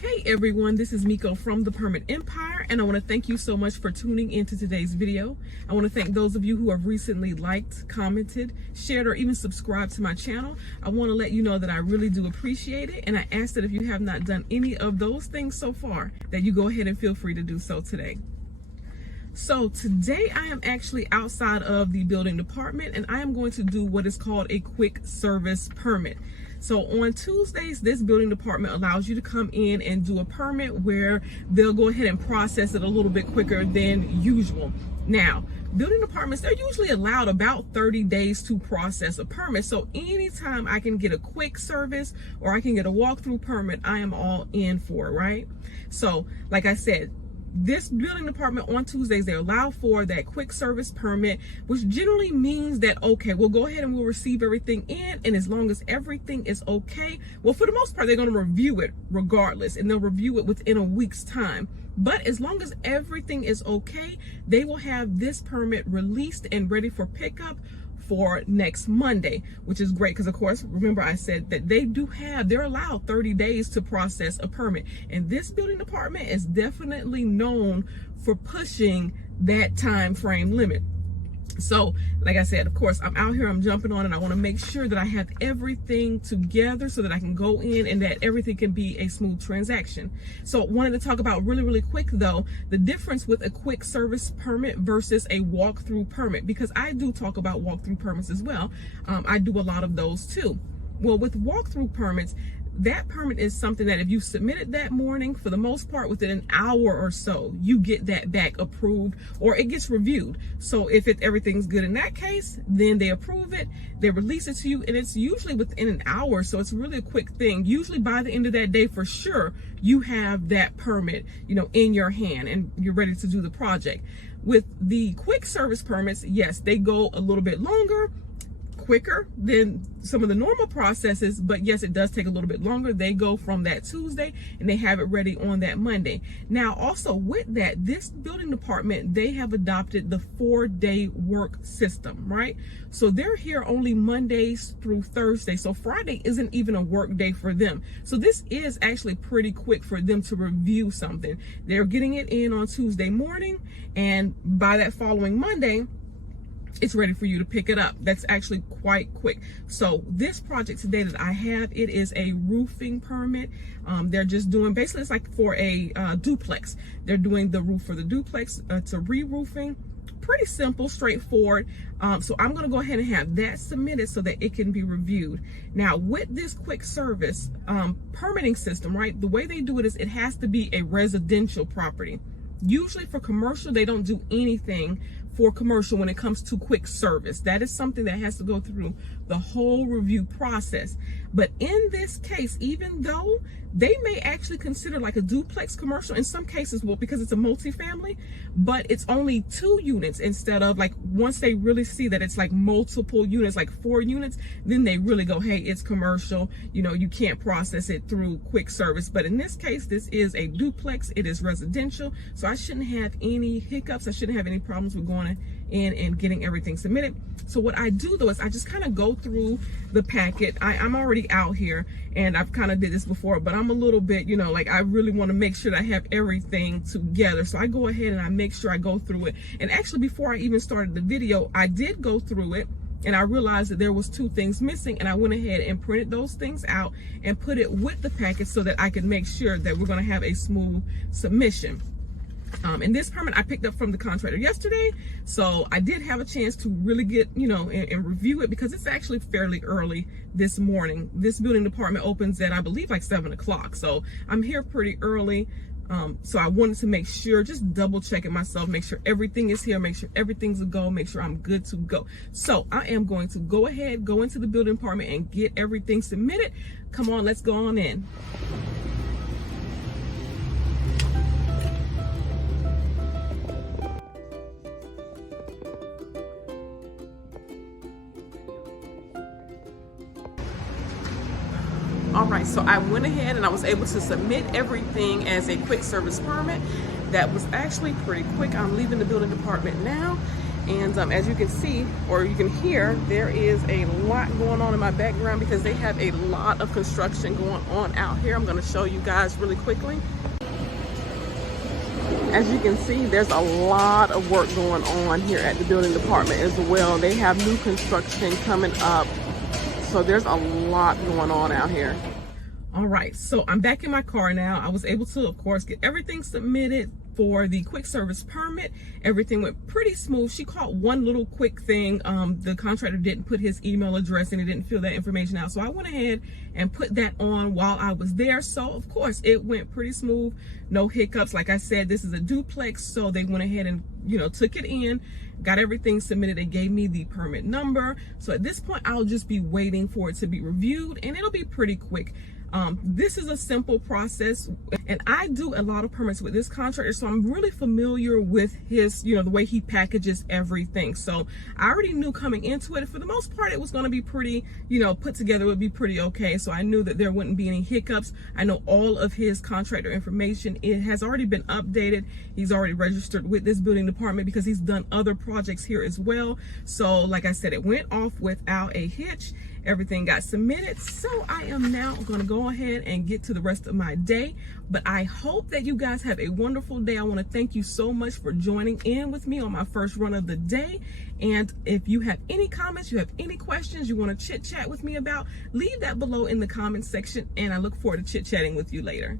Hey everyone, this is Miko from the Permit Empire, and I want to thank you so much for tuning into today's video. I want to thank those of you who have recently liked, commented, shared, or even subscribed to my channel. I want to let you know that I really do appreciate it, and I ask that if you have not done any of those things so far, that you go ahead and feel free to do so today. So today I am actually outside of the building department, and I am going to do what is called a quick service permit. So on Tuesdays, this building department allows you to come in and do a permit where they'll go ahead and process it a little bit quicker than usual. Now, building departments, they're usually allowed about 30 days to process a permit. So anytime I can get a quick service or I can get a walkthrough permit, I am all in for it, right? So like I said, this building department on Tuesdays, they allow for that quick service permit, which generally means that, okay, we'll go ahead and we'll receive everything in, and as long as everything is okay, well, for the most part, they're going to review it regardless, and they'll review it within a week's time. But as long as everything is okay, they will have this permit released and ready for pickup for next Monday, which is great because, of course, remember I said that they're allowed 30 days to process a permit, and this building department is definitely known for pushing that time frame limit. So like I said, of course, I'm out here, I'm jumping on, and I want to make sure that I have everything together so that I can go in and that everything can be a smooth transaction. So wanted to talk about really quick though, the difference with a quick service permit versus a walkthrough permit, because I do talk about walkthrough permits as well. I do a lot of those too. Well, with walkthrough permits, that permit is something that if you submit it that morning, for the most part, within an hour or so, you get that back approved or it gets reviewed. So if everything's good in that case, then they approve it, they release it to you, and it's usually within an hour. So it's really a quick thing. Usually by the end of that day, for sure, you have that permit, in your hand and you're ready to do the project. With the quick service permits, yes, they go a little bit longer, quicker than some of the normal processes, but yes, it does take a little bit longer. They go from that Tuesday and they have it ready on that Monday. Now, also with that, this building department, they have adopted the 4-day work system, right? So they're here only Mondays through Thursday. So Friday isn't even a work day for them. So this is actually pretty quick for them to review something. They're getting it in on Tuesday morning, and by that following Monday, it's ready for you to pick it up. That's actually quite quick. So this project today that I have, it is a roofing permit. They're just doing, basically it's like for a duplex. They're doing the roof for the duplex. It's a re-roofing. Pretty simple, straightforward. So I'm going to go ahead and have that submitted so that it can be reviewed. Now with this quick service permitting system, right, the way they do it is it has to be a residential property. Usually for commercial, they don't do anything for commercial when it comes to quick service. That is something that has to go through the whole review process. But in this case, even though they may actually consider like a duplex commercial in some cases, well, because it's a multifamily, but it's only 2 units instead of, like, once they really see that it's like multiple units, like 4 units, then they really go, hey, it's commercial, you can't process it through quick service. But in this case, this is a duplex, it is residential, so I shouldn't have any hiccups, I shouldn't have any problems with going in and getting everything submitted. So what I do though is I just kind of go through the packet. I'm already out here and I've kind of did this before, but I'm a little bit, like I really want to make sure that I have everything together. So I go ahead and I make sure I go through it. And actually before I even started the video, I did go through it and I realized that there was 2 things missing, and I went ahead and printed those things out and put it with the packet so that I could make sure that we're going to have a smooth submission. And this permit I picked up from the contractor yesterday, so I did have a chance to really get, and review it, because it's actually fairly early this morning. This building department opens at, I believe, like 7 o'clock, so I'm here pretty early. So I wanted to make sure, just double check it myself, make sure everything is here, make sure everything's a go, make sure I'm good to go. So I am going to go ahead, go into the building department and get everything submitted. Come on, let's go on in. All right, so I went ahead and I was able to submit everything as a quick service permit. That was actually pretty quick. I'm leaving the building department now, And as you can see, or you can hear, there is a lot going on in my background because they have a lot of construction going on out here. I'm going to show you guys really quickly. As you can see, there's a lot of work going on here at the building department as well. They have new construction coming up, so there's a lot going on out here. All right, so I'm back in my car now. I was able to, of course, get everything submitted for the quick service permit. Everything went pretty smooth. She caught one little quick thing. The contractor didn't put his email address and he didn't fill that information out. So I went ahead and put that on while I was there. So of course it went pretty smooth. No hiccups. Like I said, this is a duplex. So they went ahead and, took it in, got everything submitted. They gave me the permit number. So at this point, I'll just be waiting for it to be reviewed and it'll be pretty quick. This is a simple process, and I do a lot of permits with this contractor, so I'm really familiar with his, the way he packages everything. So I already knew coming into it, for the most part, it was going to be pretty, put together, it would be pretty okay. So I knew that there wouldn't be any hiccups. I know all of his contractor information. It has already been updated. He's already registered with this building department because he's done other projects here as well. So like I said, it went off without a hitch. Everything got submitted. So I am now going to go ahead and get to the rest of my day. But I hope that you guys have a wonderful day. I want to thank you so much for joining in with me on my first run of the day. And if you have any comments, you have any questions you want to chit chat with me about, leave that below in the comments section. And I look forward to chit chatting with you later.